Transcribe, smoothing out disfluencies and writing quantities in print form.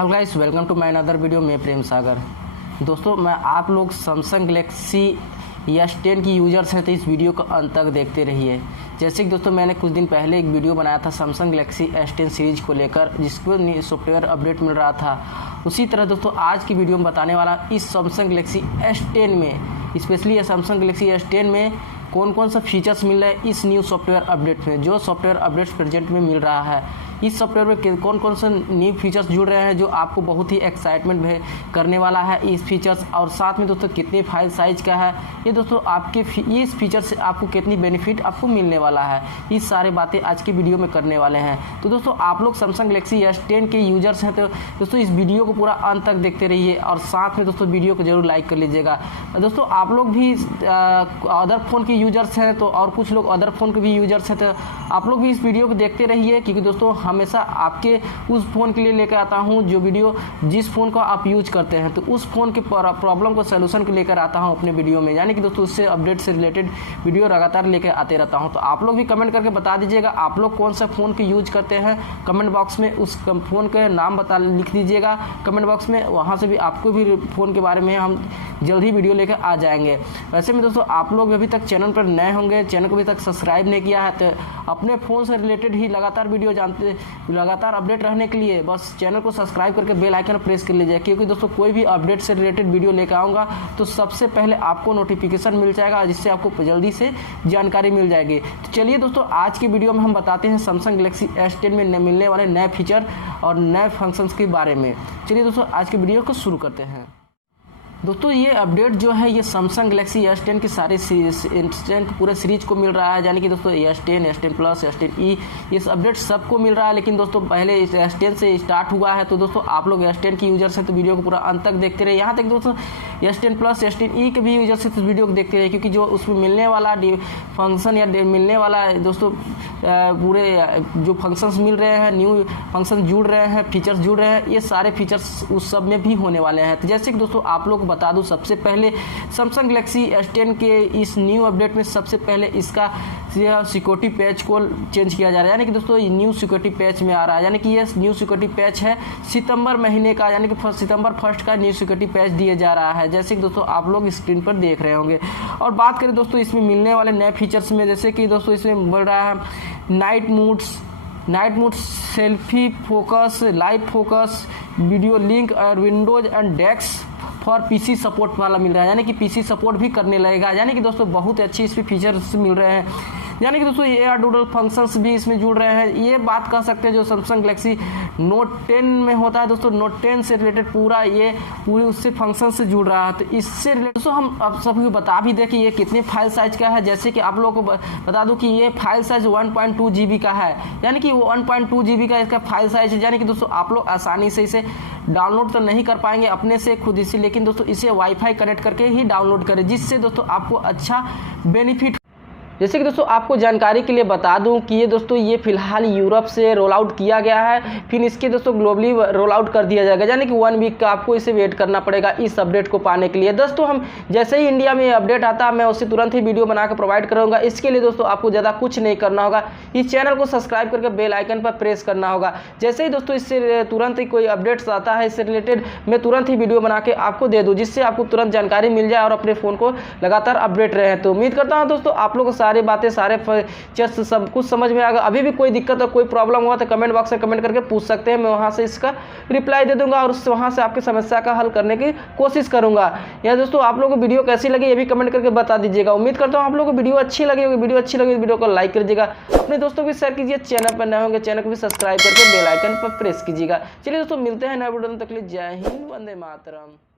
Hello guys, welcome to my another video. मैं प्रेम सागर। दोस्तों, मैं आप लोग सैमसंग गैलेक्सी S10 की यूजर्स हैं तो इस वीडियो को अंत तक देखते रहिए। जैसे कि दोस्तों मैंने कुछ दिन पहले एक वीडियो बनाया था सैमसंग गैलेक्सी S10 सीरीज को लेकर, जिसको सॉफ्टवेयर अपडेट मिल रहा था। उसी तरह दोस्तों आज की वीडियो में बताने वाला इस सैमसंग गैलेक्सी S10 में, स्पेशली सैमसंग गैलेक्सी S10 में कौन कौन सा फीचर्स मिल रहा है इस न्यू सॉफ्टवेयर अपडेट में, जो सॉफ्टवेयर अपडेट्स प्रेजेंट में मिल रहा है। इस सॉफ्टवेयर में कौन कौन से न्यू फीचर्स जुड़ रहे हैं जो आपको बहुत ही एक्साइटमेंट करने वाला है इस फीचर्स। और साथ में दोस्तों कितने फाइल साइज का है ये, दोस्तों आपके इस फीचर से आपको कितनी बेनिफिट आपको मिलने वाला है, इस सारे बातें आज की वीडियो में करने वाले हैं। तो दोस्तों आप लोग सैमसंग गैलेक्सी S10 के यूजर्स हैं तो दोस्तों इस वीडियो को पूरा अंत तक देखते रहिए और साथ में दोस्तों वीडियो को जरूर लाइक कर लीजिएगा। दोस्तों आप लोग भी अदर फ़ोन के यूजर्स हैं तो, और कुछ लोग अदर फ़ोन के भी यूजर्स हैं तो आप लोग भी इस वीडियो को देखते रहिए, क्योंकि दोस्तों हमेशा आपके उस फ़ोन के लिए लेकर आता हूं जो वीडियो जिस फ़ोन का आप यूज करते हैं, तो उस फ़ोन के प्रॉब्लम को सलूशन को लेकर आता हूं अपने वीडियो में, यानी कि दोस्तों उससे अपडेट से रिलेटेड वीडियो लगातार लेकर आते रहता हूं। तो आप लोग भी कमेंट करके बता दीजिएगा आप लोग कौन सा फ़ोन के यूज करते हैं। कमेंट बॉक्स में उस फ़ोन के नाम लिख दीजिएगा कमेंट बॉक्स में, वहाँ से भी आपको भी फ़ोन के बारे में हम जल्द ही वीडियो लेकर आ जाएंगे। वैसे में दोस्तों आप लोग अभी तक चैनल पर नए होंगे, चैनल को अभी तक सब्सक्राइब नहीं किया है, तो अपने फ़ोन से रिलेटेड ही लगातार वीडियो लगातार अपडेट रहने के लिए बस चैनल को सब्सक्राइब करके बेल आइकन प्रेस कर लीजिए, क्योंकि दोस्तों कोई भी अपडेट से रिलेटेड वीडियो लेकर आऊँगा तो सबसे पहले आपको नोटिफिकेशन मिल जाएगा, जिससे आपको जल्दी से जानकारी मिल जाएगी। तो चलिए दोस्तों आज की वीडियो में हम बताते हैं सैमसंग गैलेक्सी S10 में मिलने वाले नए फीचर और नए फंक्शंस के बारे में। चलिए दोस्तों आज की वीडियो को शुरू करते हैं। दोस्तों ये अपडेट जो है ये सैमसंग गैलेक्सी S10 की सारे पूरे सीरीज को मिल रहा है, यानी कि दोस्तों S10, S10 प्लस, S10e, ये अपडेट सबको मिल रहा है। लेकिन दोस्तों पहले इस S10 से स्टार्ट हुआ है, तो दोस्तों आप लोग S10 की यूजर्स हैं तो वीडियो को पूरा अंत तक देखते रहे। यहाँ तक दोस्तों S10 प्लस, S10e के भी यूजर्स हैं तो वीडियो को देखते रहे, क्योंकि जो उसमें मिलने वाला फंक्शन या मिलने वाला दोस्तों पूरे जो फंक्शंस मिल रहे हैं, न्यू फंक्शन जुड़ रहे हैं, फीचर्स जुड़ रहे हैं, ये सारे फीचर्स उस सब में भी होने वाले हैं। तो जैसे कि दोस्तों आप लोग बता दूं, सबसे पहले सैमसंग गैलेक्सी S10 के इस न्यू अपडेट में सबसे पहले इसका सिक्योरिटी पैच को चेंज किया जा रहा है, यानी कि दोस्तों न्यू सिक्योरिटी पैच में आ रहा है, यानी कि ये न्यू सिक्योरिटी पैच है सितंबर महीने का, यानी कि सितंबर 1 का न्यू सिक्योरिटी पैच दिया जा रहा है, जैसे कि दोस्तों आप लोग स्क्रीन पर देख रहे होंगे। और बात करें दोस्तों इसमें मिलने वाले नए फीचर्स में, जैसे कि दोस्तों इसमें बढ़ रहा है night mood, selfie focus, live focus, video link और Windows and desk for PC support वाला मिल रहा है, यानी कि पीसी सपोर्ट भी करने लगेगा, यानी कि दोस्तों बहुत अच्छी इसमें फीचर्स मिल रहे हैं। यानी कि दोस्तों एआर डूडल फंक्शंस भी इसमें जुड़ रहे हैं। ये बात कह सकते हैं जो सैमसंग गैलेक्सी नोट 10 में होता है दोस्तों, नोट 10 से रिलेटेड पूरी उससे फंक्शन से जुड़ रहा है। तो इससे रिलेटेड दोस्तों हम आप सभी को बता भी दें कि ये कितने फाइल साइज का है। जैसे कि आप लोगों को बता दूं कि ये फाइल साइज 1.2 GB का है, यानी कि 1.2 GB का इसका फाइल साइज है। यानी कि दोस्तों आप लोग आसानी से इसे डाउनलोड तो नहीं कर पाएंगे अपने से खुद इसे, लेकिन दोस्तों इसे वाईफाई कनेक्ट करके ही डाउनलोड करें, जिससे दोस्तों आपको अच्छा बेनिफिट। जैसे कि दोस्तों आपको जानकारी के लिए बता दूं कि ये दोस्तों ये फिलहाल यूरोप से रोल आउट किया गया है, फिर इसके दोस्तों ग्लोबली रोल आउट कर दिया जाएगा, यानी कि 1 वीक का आपको इसे वेट करना पड़ेगा इस अपडेट को पाने के लिए। दोस्तों हम जैसे ही इंडिया में अपडेट आता है मैं उससे तुरंत ही वीडियो बना कर प्रोवाइड करूँगा। इसके लिए दोस्तों आपको ज़्यादा कुछ नहीं करना होगा, इस चैनल को सब्सक्राइब करके बेल आइकन पर प्रेस करना होगा। जैसे ही दोस्तों इससे तुरंत ही कोई अपडेट्स आता है इससे रिलेटेड, मैं तुरंत ही वीडियो बना के आपको दे दूँ, जिससे आपको तुरंत जानकारी मिल जाए और अपने फ़ोन को लगातार अपडेट रहे। तो उम्मीद करता हूँ दोस्तों आप लोग सारी बातें सारे जस्ट सब कुछ समझ में आ गया। अभी भी कोई दिक्कत और कोई प्रॉब्लम हुआ तो कमेंट बॉक्स में कमेंट करके पूछ सकते हैं, मैं वहां से इसका रिप्लाई दे दूंगा और वहां से आपकी समस्या का हल करने की कोशिश करूंगा। या दोस्तों आप लोगों को वीडियो कैसी लगी ये भी कमेंट करके बता दीजिएगा। उम्मीद करता हूं आप लोगों को वीडियो अच्छी लगी होगी। वीडियो को लाइक कर दीजिएगा, अपने दोस्तों को शेयर कीजिए, चैनल पर नए होंगे चैनल को भी सब्सक्राइब करके बेल आइकन पर प्रेस कीजिएगा। चलिए दोस्तों मिलते हैं नए वीडियो में, तक के लिए जय हिंद, वंदे मातरम।